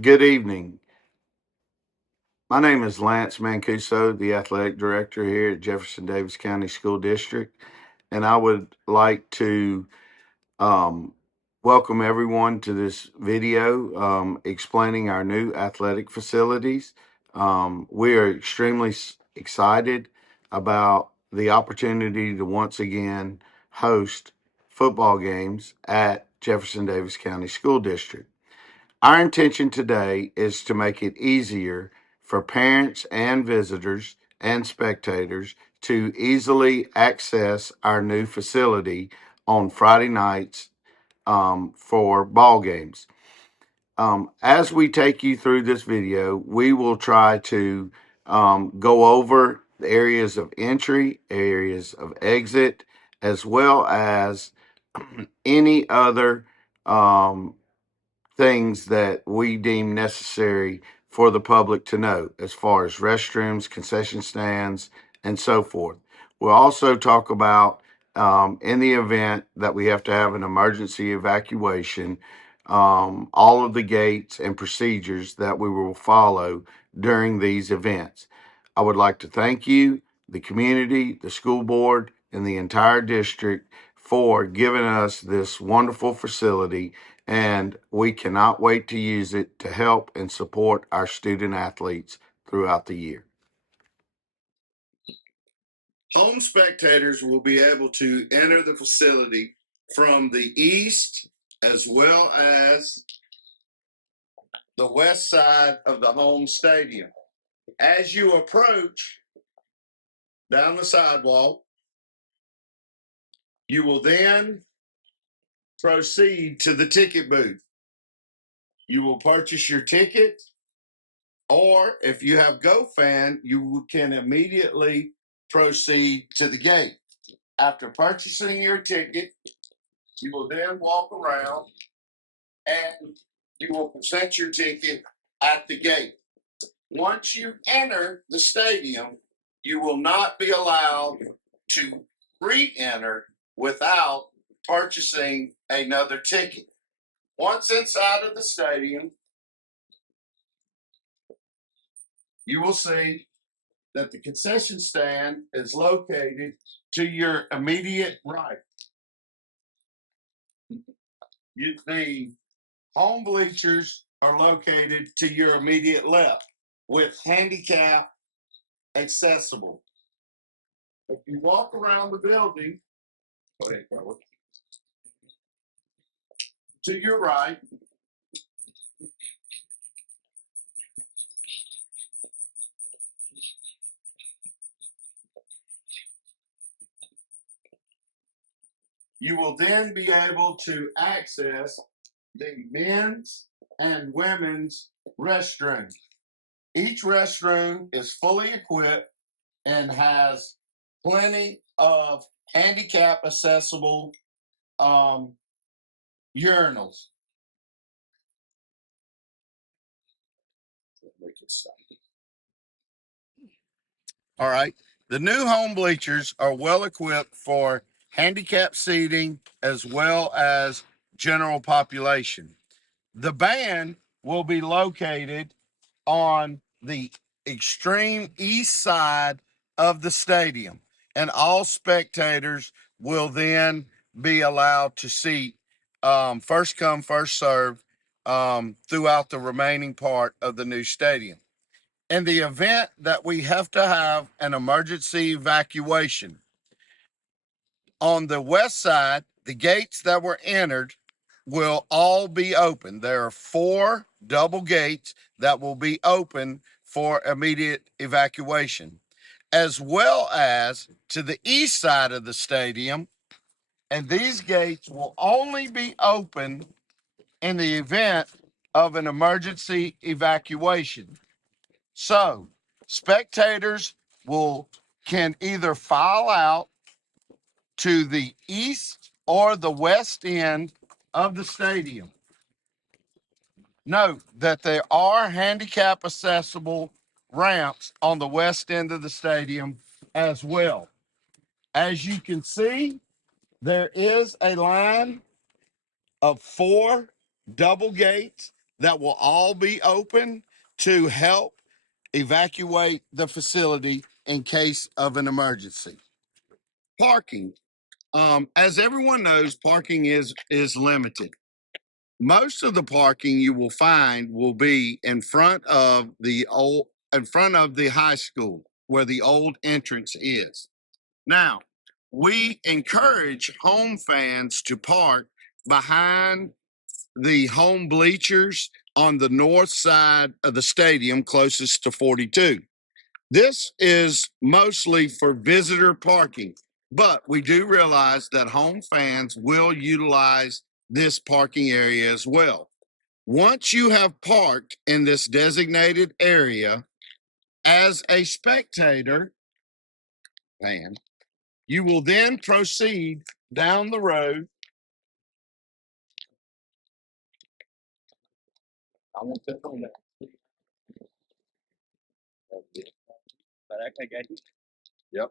Good evening. My name is Lance Mancuso, the athletic director here at Jefferson Davis County School District, and I would like to um, welcome everyone to this video explaining our new athletic facilities. We are extremely excited about the opportunity to once again host football games at Jefferson Davis County School District. Our intention today is to make it easier for parents and visitors and spectators to easily access our new facility on Friday nights for ball games. As we take you through this video, we will try to go over the areas of entry, areas of exit, as well as any other um, things that we deem necessary for the public to know as far as restrooms, concession stands, and so forth. We'll also talk about in the event that we have to have an emergency evacuation, all of the gates and procedures that we will follow during these events. I would like to thank you, the community, the school board, and the entire district for giving us this wonderful facility, and we cannot wait to use it to help and support our student athletes throughout the year. Home spectators will be able to enter the facility from the east as well as the west side of the home stadium. As you approach down the sidewalk, you will then proceed to the ticket booth. You will purchase your ticket, or if you have GoFan, you can immediately proceed to the gate. After purchasing your ticket, you will then walk around and you will present your ticket at the gate. Once you enter the stadium, you will not be allowed to re-enter without purchasing another ticket. Once inside of the stadium, you will see that the concession stand is located to your immediate right. The home bleachers are located to your immediate left with handicap accessible. If you walk around the building, to your right, you will then be able to access the men's and women's restroom. Each restroom is fully equipped and has plenty of handicap accessible urinals. All right. The new home bleachers are well equipped for handicap seating as well as general population. The band will be located on the extreme east side of the stadium, and all spectators will then be allowed to seat first come, first serve throughout the remaining part of the new stadium. In the event that we have to have an emergency evacuation, on the west side, the gates that were entered will all be open. There are 4 double gates that will be open for immediate evacuation, as well as to the east side of the stadium. And these gates will only be open in the event of an emergency evacuation. So spectators can either file out to the east or the west end of the stadium. Note that there are handicap accessible ramps on the west end of the stadium as well. As you can see, there is a line of 4 double gates that will all be open to help evacuate the facility in case of an emergency. Parking. As everyone knows, parking is limited. Most of the parking you will find will be in front of the high school where the old entrance is. Now, we encourage home fans to park behind the home bleachers on the north side of the stadium closest to 42. This is mostly for visitor parking, but we do realize that home fans will utilize this parking area as well. Once you have parked in this designated area as a spectator fan, you will then proceed down the road. I want that on that. Yep.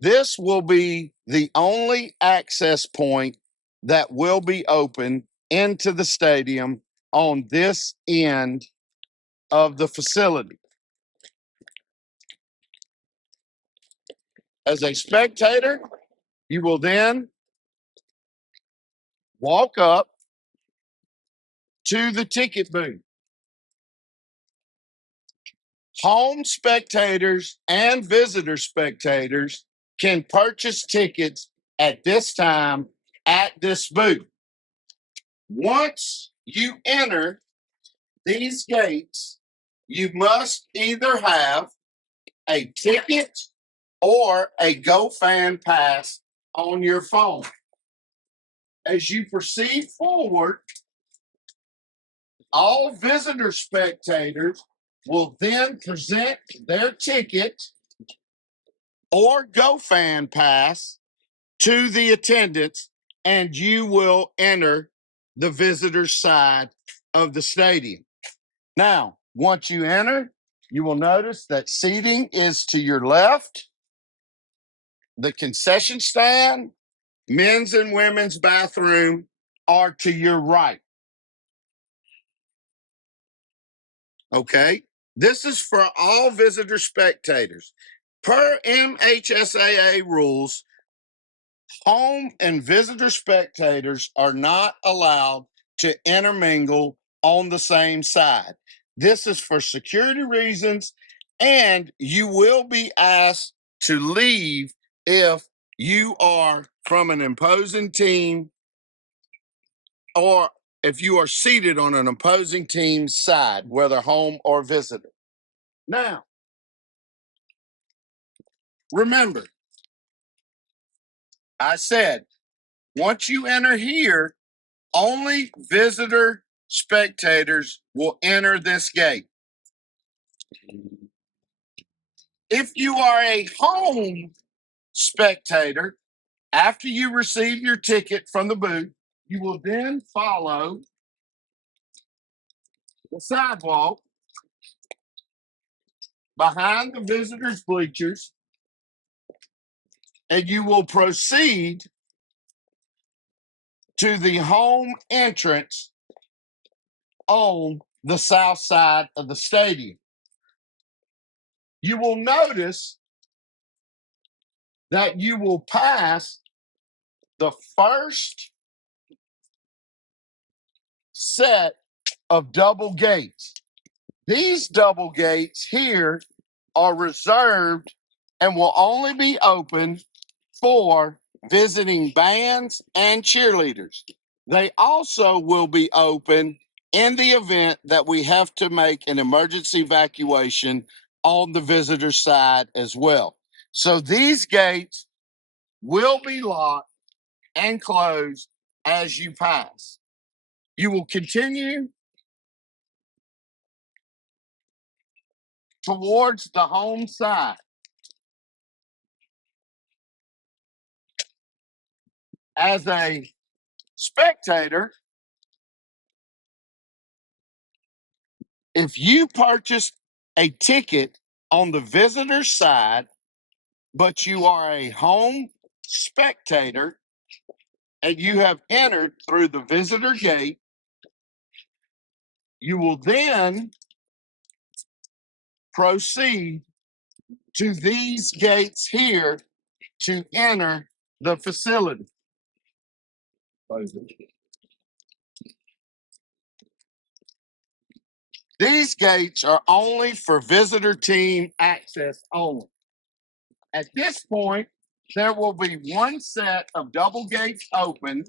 This will be the only access point that will be open into the stadium on this end of the facility. As a spectator, you will then walk up to the ticket booth. Home spectators and visitor spectators can purchase tickets at this time at this booth. Once you enter these gates, you must either have a ticket or a GoFan pass on your phone. As you proceed forward, all visitor spectators will then present their ticket or GoFan pass to the attendants, and you will enter the visitor side of the stadium. Now, once you enter, you will notice that seating is to your left, the concession stand, men's and women's bathroom are to your right. Okay? This is for all visitor spectators. Per MHSAA rules, home and visitor spectators are not allowed to intermingle on the same side. This is for security reasons, and you will be asked to leave if you are from an opposing team or if you are seated on an opposing team's side, whether home or visitor. Now, remember, I said, once you enter here, only visitor spectators will enter this gate. If you are a home spectator, after you receive your ticket from the booth, you will then follow the sidewalk behind the visitors' bleachers, and you will proceed to the home entrance on the south side of the stadium. You will notice that you will pass the first set of double gates. These double gates here are reserved and will only be open for visiting bands and cheerleaders. They also will be open in the event that we have to make an emergency evacuation on the visitor side as well. So these gates will be locked and closed as you pass. You will continue towards the home side. As a spectator, If you purchased a ticket on the visitor side, but you are a home spectator and you have entered through the visitor gate, you will then proceed to these gates here to enter the facility. These gates are only for visitor team access only. At this point, there will be one set of double gates open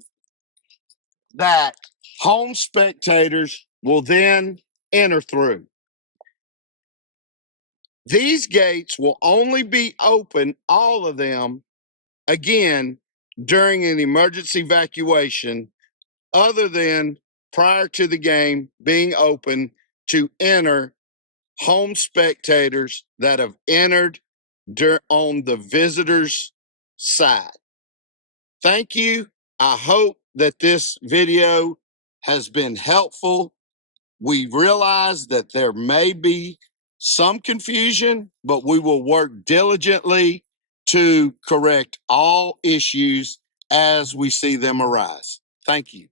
that home spectators will then enter through. These gates will only be open, all of them, again, during an emergency evacuation, other than prior to the game being open to enter home spectators that have entered on the visitors' side. Thank you. I hope that this video has been helpful. We realize that there may be some confusion, but we will work diligently to correct all issues as we see them arise. Thank you.